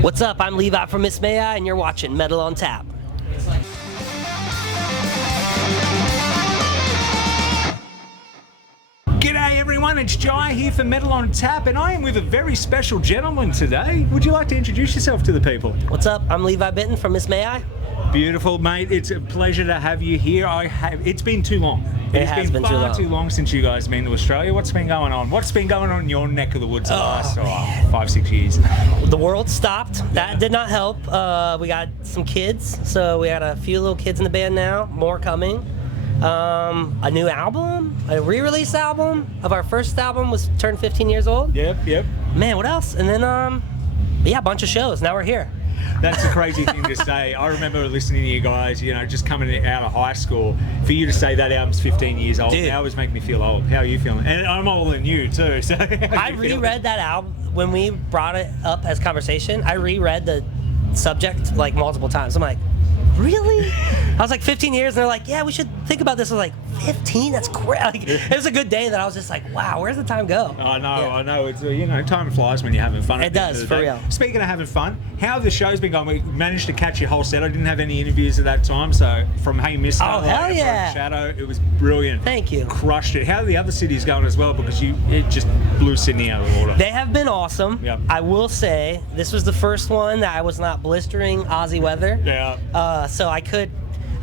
What's up? I'm Levi from Miss May I, and you're watching Metal on Tap. G'day everyone, it's Jai here for Metal on Tap, and I am with a very special gentleman today. Would you like to introduce yourself to the people? What's up? I'm Levi Benton from Miss May I. Beautiful, mate. It's a pleasure to have you here. It's been too long. It has been far too long since you guys have been to Australia. What's been going on? What's been going on in your neck of the woods the last 5-6 years? The world stopped. That did not help. We got some kids, so we got a few little kids in the band now. More coming. A new album, a re-release album of our first album was turned 15 years old. Yep. Man, what else? And then, a bunch of shows. Now we're here. That's a crazy thing to say. I remember listening to you guys, just coming out of high school. For you to say that album's 15 years old, that always make me feel old. How are you feeling? And I'm older than you too. So I reread that album when we brought it up as conversation. I reread the subject like multiple times. I'm like, really? I was like 15 years, and they're like, yeah, we should think about this. I was like, 15? That's great. Like, it was a good day that I was just like, wow, where's the time go? I know. It's time flies when you're having fun. It does, for real. Speaking of having fun, how have the shows been going? We managed to catch your whole set. I didn't have any interviews at that time, so from Hey Mister, hell yeah, Shadow, it was brilliant. Thank you. Crushed it. How are the other cities going as well? Because it just blew Sydney out of the water. They have been awesome. Yep. I will say this was the first one that I was not blistering Aussie weather. Yeah. So I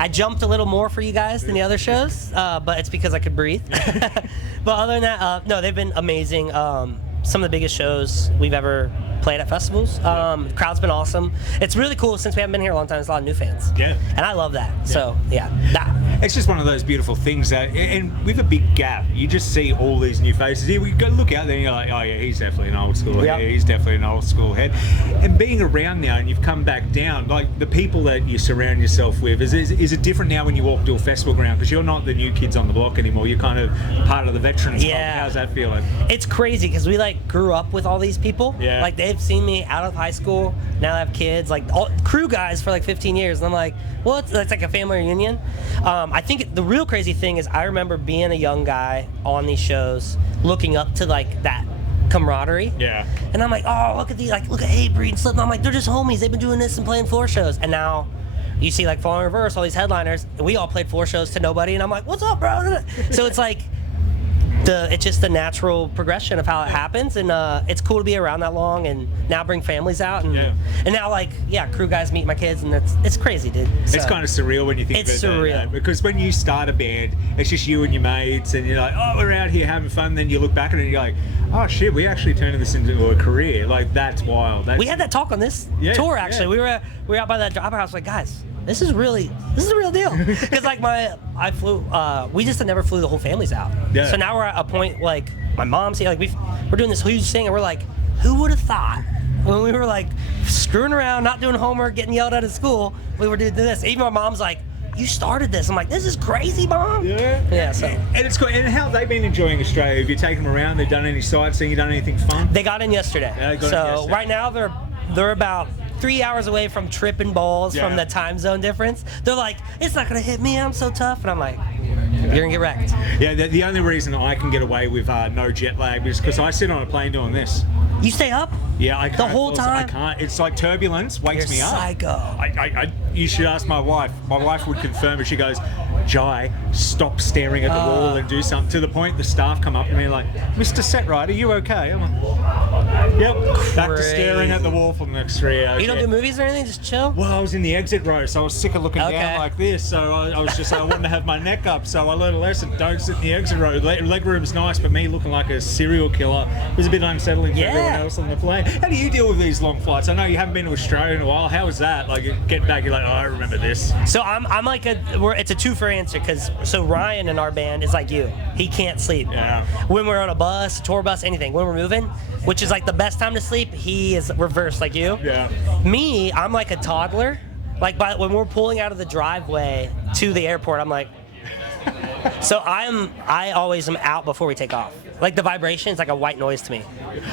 jumped a little more for you guys than the other shows, but it's because I could breathe. But other than that, no, they've been amazing. Some of the biggest shows we've ever played at festivals. The crowd's been awesome. It's really cool since we haven't been here a long time. There's a lot of new fans. Yeah. And I love that. Yeah. So, it's just one of those beautiful things that, and with a big gap, you just see all these new faces. We go look out there and you're like, oh yeah, he's definitely an old school head. He's definitely an old school head. And being around now, and you've come back down, like the people that you surround yourself with, is it different now when you walk to a festival ground? Because you're not the new kids on the block anymore. You're kind of part of the veterans club. How's that feeling? It's crazy because we grew up with all these people. Yeah. Like they've seen me out of high school. Now I have kids, all crew guys for 15 years. And I'm like, well, it's like a family reunion. I think the real crazy thing is I remember being a young guy on these shows, looking up to that camaraderie. Yeah. And I'm like, oh, look at these, look at Hatebreed and Slipknot. I'm like, they're just homies. They've been doing this and playing floor shows. And now you see Fall in Reverse, all these headliners, and we all played floor shows to nobody. And I'm like, what's up, bro? So it's it's just the natural progression of how it happens, and it's cool to be around that long and now bring families out, and now crew guys meet my kids, and it's crazy, dude. It's kind of surreal when you think it's about surreal. That, because when you start a band, it's just you and your mates, and you're like, oh, we're out here having fun. Then you look back at it and you're like, oh shit, we actually turned this into a career. That's wild. We had that talk on this tour actually. We were out by that drop house, guys, this is a real deal. Because I flew, we just never flew the whole families out. Yeah. So now we're at a point my mom's here, we're doing this huge thing, and we're like, who would have thought when we were screwing around, not doing homework, getting yelled at school, we were doing this. Even my mom's like, you started this. I'm like, this is crazy, Mom. Yeah. So. And it's cool. And how have they been enjoying Australia? Have you taken them around? They've done any sightseeing? You done anything fun? They got in yesterday. Right now they're about 3 hours away from tripping balls from the time zone difference. They're like, it's not gonna hit me, I'm so tough. And I'm like, you're gonna get wrecked. Yeah, the only reason I can get away with no jet lag is because I sit on a plane doing this. You stay up? Yeah, I can't. The whole time? I can't. It's like turbulence wakes me up. Psycho. You should ask my wife. My wife would confirm it. She goes, Jai, stop staring at the wall and do something. To the point the staff come up to me like, Mr. Setright, are you okay? I'm like, yep. Back to staring at the wall for the next 3 hours. You don't do movies or anything? Just chill? Well, I was in the exit row, so I was sick of looking down like this. So I was just, I wanted to have my neck up. So I learned a lesson. Don't sit in the exit row. Leg room's nice, but me looking like a serial killer was a bit unsettling for everyone else on the plane. How do you deal with these long flights? I know you haven't been to Australia in a while. How was that? Getting back, you're like, oh, I remember this. So it's a two-for answer, because Ryan in our band is like you. He can't sleep. Yeah. When we're on a bus, tour bus, anything, when we're moving, which is the best time to sleep, he is reversed like you. Yeah. Me, I'm like a toddler. When we're pulling out of the driveway to the airport, I'm like, so I always am out before we take off. The vibration is like a white noise to me.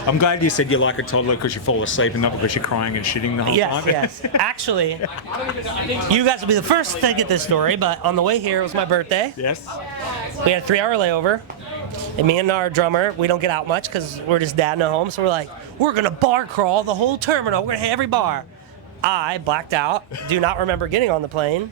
I'm glad you said you're like a toddler because you fall asleep and not because you're crying and shitting the whole time. Yes. Actually, you guys will be the first to get this story, but on the way here, it was my birthday. Yes. We had a 3-hour layover. And me and our drummer, we don't get out much because we're just dad in a home. So we're like, we're going to bar crawl the whole terminal. We're going to hit every bar. I blacked out, do not remember getting on the plane,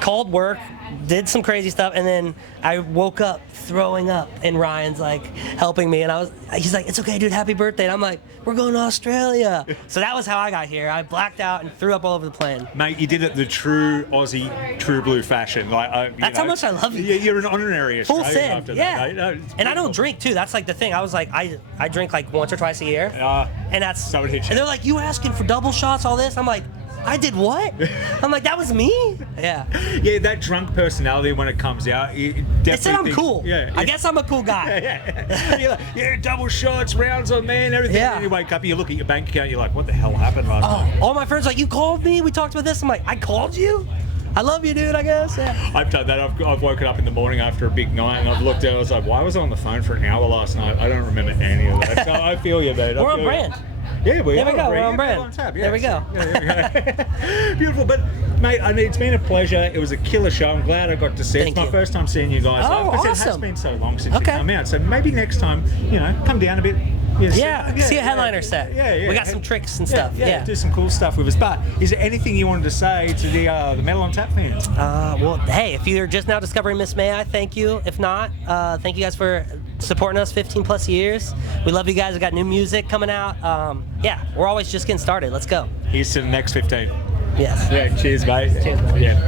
called work, did some crazy stuff, and then I woke up throwing up, and Ryan's like helping me, and he's like, it's okay, dude, happy birthday. And I'm like, we're going to Australia. So that was how I got here. I blacked out and threw up all over the plane. Mate, you did it the true Aussie, true blue fashion. Like, That's how much I love you. You're an honorary Full Australian sin, after yeah. that. No, and I don't drink too. That's like the thing. I was like, I drink like once or twice a year, and that's. So it hits you. And they're like, you asking for double shots, all this? I'm like, I did what? I'm like, that was me? Yeah. Yeah, that drunk personality when it comes out, it definitely They said I'm thinks- cool. Yeah. I guess I'm a cool guy. Yeah. You're like, yeah, double shots, rounds on man, everything. Yeah. And you wake up, you look at your bank account, you're like, what the hell happened last night? All my friends are like, you called me? We talked about this? I'm like, I called you? I love you, dude, I guess. Yeah. I've done that. I've woken up in the morning after a big night and I've looked at it. I was like, why was I on the phone for an hour last night? I don't remember any of that. So I feel you, mate. We're on brand. Yeah, we There we are go. on We're on brand. brand. Tap, yeah. There we go. Yeah, there we go. Beautiful. But, mate, it's been a pleasure. It was a killer show. I'm glad I got to see it. It's my first time seeing you guys. Oh, Like I said, awesome. It has been so long since you Okay. come out. So maybe next time, come down a bit. Yeah, see a headliner set. Yeah. We got some tricks and stuff. Yeah. Do some cool stuff with us. But is there anything you wanted to say to the Metal on Tap fans? Well, hey, if you're just now discovering Miss May, I thank you. If not, thank you guys for supporting us 15 plus years. We love you guys. We got new music coming out. Yeah, we're always just getting started. Let's go. Here's to the next 15. Yes. Yeah, cheers, mate. Cheers, mate. Yeah.